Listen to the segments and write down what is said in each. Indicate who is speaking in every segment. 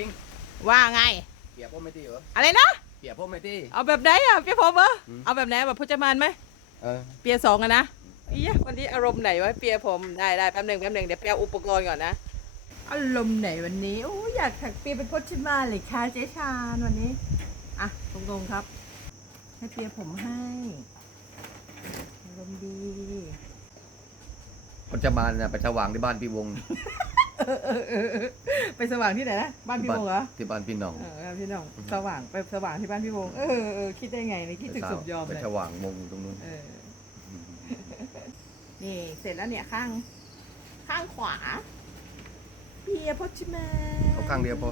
Speaker 1: กิ้ง
Speaker 2: ว่าไง
Speaker 1: เปียกพ่อไม่ตีเหรอ
Speaker 2: อะไรนะ
Speaker 1: เปียกพ่อไม่ตี
Speaker 2: เอาแบบไหนอะเปียผมเหรอ
Speaker 1: อืม
Speaker 2: เอาแบบไหนแบบพจมานไหม
Speaker 1: เออ
Speaker 2: เปียสองอะนะอียะวันนี้อารมณ์ไหนวะเปียผมได้ได้แป๊บหนึ่งแป๊บหนึ่งเดี๋ยวเปียอุปกรณ์ก่อนนะอารมณ์ไหนวันนี้โอ้อยากถักเปียเป็นพจมานเลยค่ะเจ๊ชาญวันนี้ อะตรงๆครับ ให้เปียผมให้อารมณ์ดี
Speaker 1: คนจะมาเนี่ยไปสว่างที่บ้านพี่วง
Speaker 2: เออเออเออเออไปสว่างที่ไหนนะบ้านพี่วงเหรอ
Speaker 1: ที่บ้านพี่หน้อง
Speaker 2: เออพี่น้องสว่างไปสว่างที่บ้านพี่วงเออเออคิดได้ไงเนี่ยคิดถึงสมยอม
Speaker 1: ไป
Speaker 2: เลย
Speaker 1: สว่างวงตรงนู้น
Speaker 2: เออนี่เสร็จแล้วเนี่ยข้าง ข้างขวาเปียพชิมา
Speaker 1: เอาข้างเดียวพอ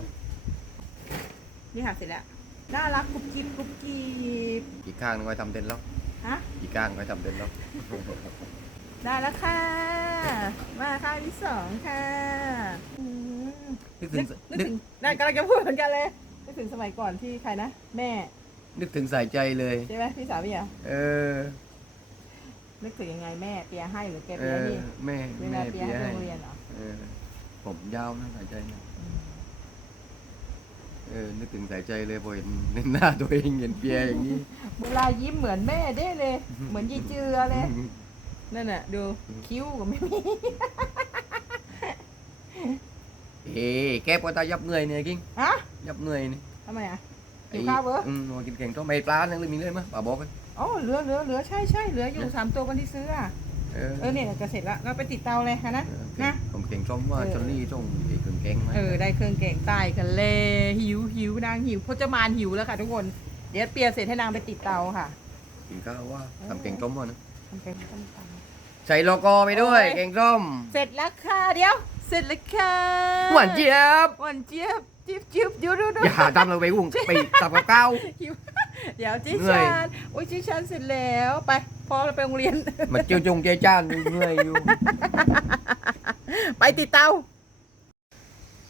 Speaker 2: นี่ค่ะเสร็จแล้วน่ารักกรุบกริบกรุบกริบ
Speaker 1: อีกข้างนึงไว้ทำเต็นท์แล้ว
Speaker 2: ฮะ
Speaker 1: อีกข้างไว้ทำเต็นท์แล้ว
Speaker 2: ได้แล้วค่ะ มาข้างที่สองค่ะอืม
Speaker 1: นึกถึ
Speaker 2: นึ
Speaker 1: ง
Speaker 2: กนึก
Speaker 1: นึก
Speaker 2: ถึงนั่นกำลังจะพูดเหมือนกันเลยนึกถึงสมัยก่อนที่ใครนะแม่
Speaker 1: นึกถึงสายใจเลย
Speaker 2: ใช่ไหมพี่สาวพี่อะ
Speaker 1: เออ
Speaker 2: นึกถึงยังไงแม่เปียให้หรือแก
Speaker 1: เอ
Speaker 2: เปีย
Speaker 1: อ
Speaker 2: นี่
Speaker 1: แม่
Speaker 2: เว
Speaker 1: แม่
Speaker 2: ลาเปีย
Speaker 1: เปีย
Speaker 2: ให้
Speaker 1: ให้
Speaker 2: โรงเรียนเหรอ
Speaker 1: เออผมยาวนะสายใจนะเออนึกถึงสายใจเลยพอเห็นเห็นหน้าตัวเองเห็นเปียอย่างนี้
Speaker 2: เวลายิ้มเหมือนแม่ได้เลย เหมือนยีเจือเลย นั่นน่ะดูคิ้วก็ไม่มี
Speaker 1: เอ๊ะแก้ปวดตายับเหนื่อยเนี่ยกิ้ง
Speaker 2: ฮะ
Speaker 1: ยับเหนื่อยนี่
Speaker 2: ทำไมอะหิวข้าวเบอร์
Speaker 1: อืมมากินแกงต้มไม่ปลานั่งเลยมีเลยมั้ยป่าบอกกัน
Speaker 2: อ๋อเหลือเหลือเหลือใช่ใช่เหลืออยู่สามตัววันที่ซื้ออะ
Speaker 1: เออ
Speaker 2: เออเนี่ยจะเสร็จแล้วก็ไปติดเตาเลยค่ะนะ
Speaker 1: เออ
Speaker 2: นะ
Speaker 1: ผมเก่งส้มว่า
Speaker 2: เออ
Speaker 1: จอลลี่ส่งไอ้เครื่องแกงมา
Speaker 2: เออได้เครื่องแกงใต้กันเลยหิวหิวนางหิวพจมานหิวแล้วค่ะทุกคน เดี๋ยวเปียเสร็จให้นางไปติดเตาค่ะ
Speaker 1: กินข้าวว่าทำเก่งส้มว่านะ
Speaker 2: ทำเป็นต้มต
Speaker 1: ใส่โลโก้ไปด้วย
Speaker 2: โอ้ย
Speaker 1: เก่งส้มำ
Speaker 2: เสร็จแล้วค่ะเดี๋ยว เสร็จแล้วค่ะ
Speaker 1: หวานเจี๊ยบ
Speaker 2: หวานเจี๊ยบจิ๊บจิ๊บเดี๋ยวดูดู
Speaker 1: อย่าทำเราไปวุ่งไปตับกับเก้า
Speaker 2: หิวเดี๋ยวจิ
Speaker 1: เหนื่อย
Speaker 2: ชานโอ้ยจิชานเสร็จแล้วไปพอเราไปโรงเรียน
Speaker 1: มันเจียวจงเจียวจ้านเหนื่อยอยู่
Speaker 2: ไปติดเตา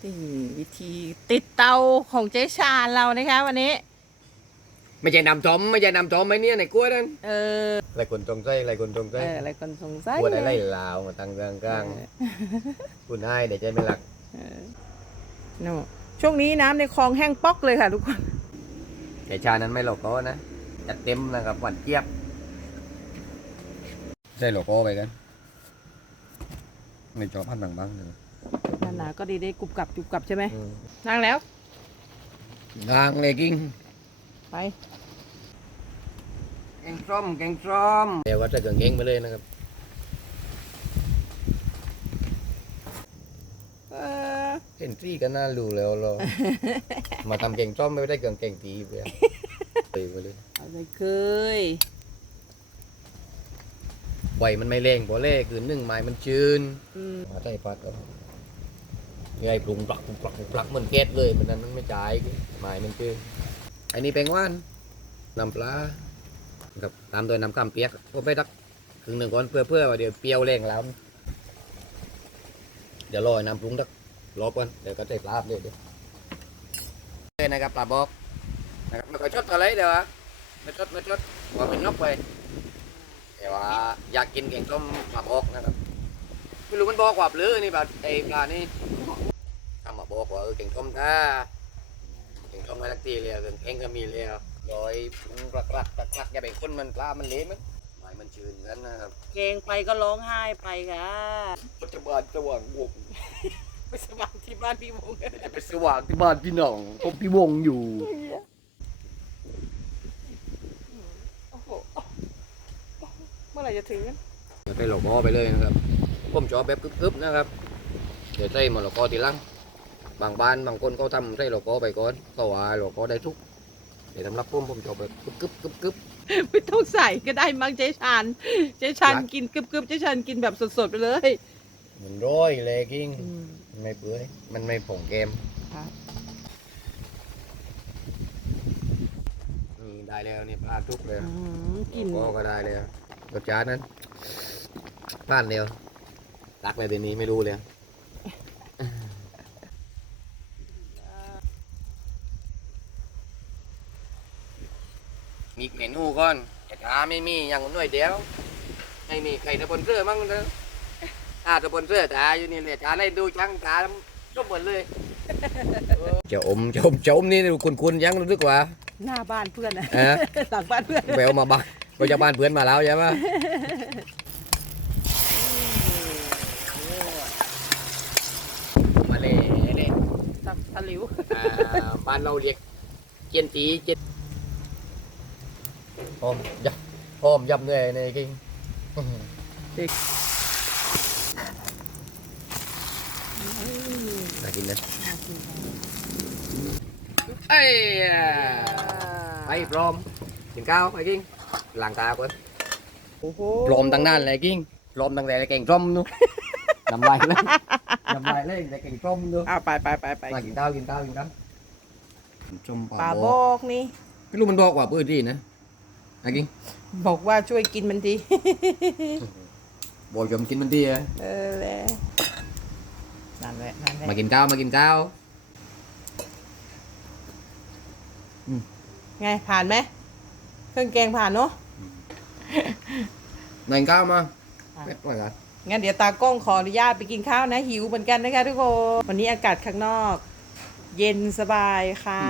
Speaker 2: นี่วิธีติดเตาของเจ๊ชาญเรานะคะวันนี้
Speaker 1: ไม่ใช่นำจอมไม่ใช่นำจอมไหมเนี่ยในกล้วยนั่น
Speaker 2: เออ
Speaker 1: หลายคนจงใจหลายคนจงใจ
Speaker 2: เอออะไรคนสงสัย
Speaker 1: กล้วยอะไรลาวมาตั้งกลางกลาง
Speaker 2: เออ
Speaker 1: คุณให้เดี๋ยวใจไม่หลัก
Speaker 2: เออโน่ช่วงนี้น้ำในคลองแห้งป๊อกเลยค่ะทุกคน
Speaker 1: แต่ชานั้นไม่โลโก้นะจัดเต็มนะครับหวานเจี๊ยบใส่โลโก้ไปกันไม่จอพันบางบ้างเลย
Speaker 2: นั่นนะก็ดีได้กรุบกรับจุบกรับใช่ไหมนั่งแล้ว
Speaker 1: ทางเลยกิ้ง
Speaker 2: ไป
Speaker 1: แกงส้มแกงส้มเดี๋ยวว่าจะเกิงเองไปเลยนะครับ
Speaker 2: เออ
Speaker 1: เห็นซี่ก็น่ารู้แล้วเรา มาทำแกงส้มไม่ได้เกิงแกงตีไปอะไปไปเลย
Speaker 2: เอาเลยเคย
Speaker 1: ไฟมันไม่แรงพอแรกคือนึ่งไม้มันชื้น
Speaker 2: อืม
Speaker 1: มาใส่ปัดก็ไงปรุงปลักปรุงปลักปรุงปลักเหมันแก๊สเลยมันนั้นมันไม่จ่ายไม้มันชื้น อันนี้แปลงว่านน้ำปลากับตามโดยน้ำข้ามเปียกก็ไปดักครึ่งหนึ่งก่อนเพื่อเพื่อว่าเดี๋ยวเปรี้ยวแรงแล้ว เดี๋ยวรอน้ำปรุงดักรอก่อนเดี๋ยวก็ใส่ปลาเลยเดี๋ยวเลยนะครับปลาบอกนะครับม่ค่อชดอะไรเดี๋ยวอะไม่ชดไม่ชดว่าเป็นนกไปแต่ว่าอยากกินแกงส้มปลาบอกนะครับไม่รู้มันบอกว่าหรือนี่ปลาไอ้ปลานี่ทำมาบอกว่าเออแกงส้มถ้า แกงส้มไว้สักทีเลยแกงก็มีเลยลอยปรุงกลักกลักกลักกลักอย่าไปคนมันปลา มันเละมั้ยไม้มันชื้นกันนะครับ
Speaker 2: เกงไปก็ร้องไห้ไปค่ะ
Speaker 1: ปัจจุบันสว่างวง
Speaker 2: ไปสมัครที่บ้านพี่วง
Speaker 1: จะไปสว่างที่บ้านพี่หน้องก็พี่วงอยู่
Speaker 2: โอ้โหเมื่อไหร่จะถึงกัน
Speaker 1: ใส่หลอกอไปเลยนะครับผมชอบแบบกึบๆนะครับ เดี๋ยวใส่หมะละกอทีหลัง บางบ้านบางคนเขาทำใส่หลอกอไปก่อนก็ว่าหลอกอได้ทุกเดี๋ยวสำหรับผมผมชอบแบบกึบกึบกึบกึบ
Speaker 2: ไม่ต้องใส่ก็ได้มั้งเจ๊ชานเจ๊ชาน
Speaker 1: รัก
Speaker 2: กินกึบๆเจ๊ชานกินแบบสดๆไปเลย
Speaker 1: มันร้อยเลยกิ้งมันไม่เปื่อยมันไม่ผงเกม
Speaker 2: ครับ
Speaker 1: นี่ได้แล้วนี่ปลาทุกเลย
Speaker 2: อืมกิน
Speaker 1: ก็ก็ได้เลยรสชาตินั้นผ่านเดียวรักเลยเดี๋ยวนี้ไม่รู้เลย มีเมนูก่อนแต่ถ้าไม่มีอย่างน้อยเดียวไม่มีใครตะบนเสื้อมั้งเถอะถ้าตะบนเสื้อตาอยู่นี่เลยตาได้ดูจังตาทุกหมดเลยจะอมจะอมจะอมนี่คุณคุณยังรู้สึกว่า
Speaker 2: หน้าบ้านเพื่อนนะ
Speaker 1: เออ
Speaker 2: หลังบ้านเพื่อน
Speaker 1: แววมาบ้านก็จะบ้านเพื่อนมาแล้วใช่ไหมมาเลยเนี่ย
Speaker 2: ตับตะหลิว
Speaker 1: อ่าบ้านเราเรียกเจียนตีเจียน หอมยำหอมยำเลยในกิง
Speaker 2: เด็ก
Speaker 1: น่ากินนะเอ้ยไปพร้อมกินข้าวไปกิงล้างตาก่อน
Speaker 2: โอ้โห
Speaker 1: พร้อมตั้งนานเลยกิงพร้อมตั้งแต่เก่งร่มนู้น้ำลายเลยน้ำลายเลยแต่เก่งร่มนู้
Speaker 2: อ้าวไปไปไปไป
Speaker 1: มากินข้าวกินข้าวกินข้าวชม
Speaker 2: ป
Speaker 1: ป่า
Speaker 2: ลา
Speaker 1: บบอ
Speaker 2: อกกนี่
Speaker 1: ไม่รู้มันบอกว่าปื้ดที่นะ ไอ้กิง
Speaker 2: บอกว่าช่วยกินมันที
Speaker 1: บอกยมกินมันดีอะ
Speaker 2: เออแหละนั่นแหละนั่นแหละ
Speaker 1: มากินข้าวมากินข้าว
Speaker 2: ไงผ่านไหมเครื่องแกงผ่านเนาะ
Speaker 1: หน่อยข้าวมา
Speaker 2: อะ
Speaker 1: เม็ดว่ากัน
Speaker 2: งั้นเดี๋ยวตากล้องขออนุญาตไปกินข้าวนะหิวเหมือนกันนะคะทุกคน วันนี้อากาศข้างนอก เย็นสบายค่ะ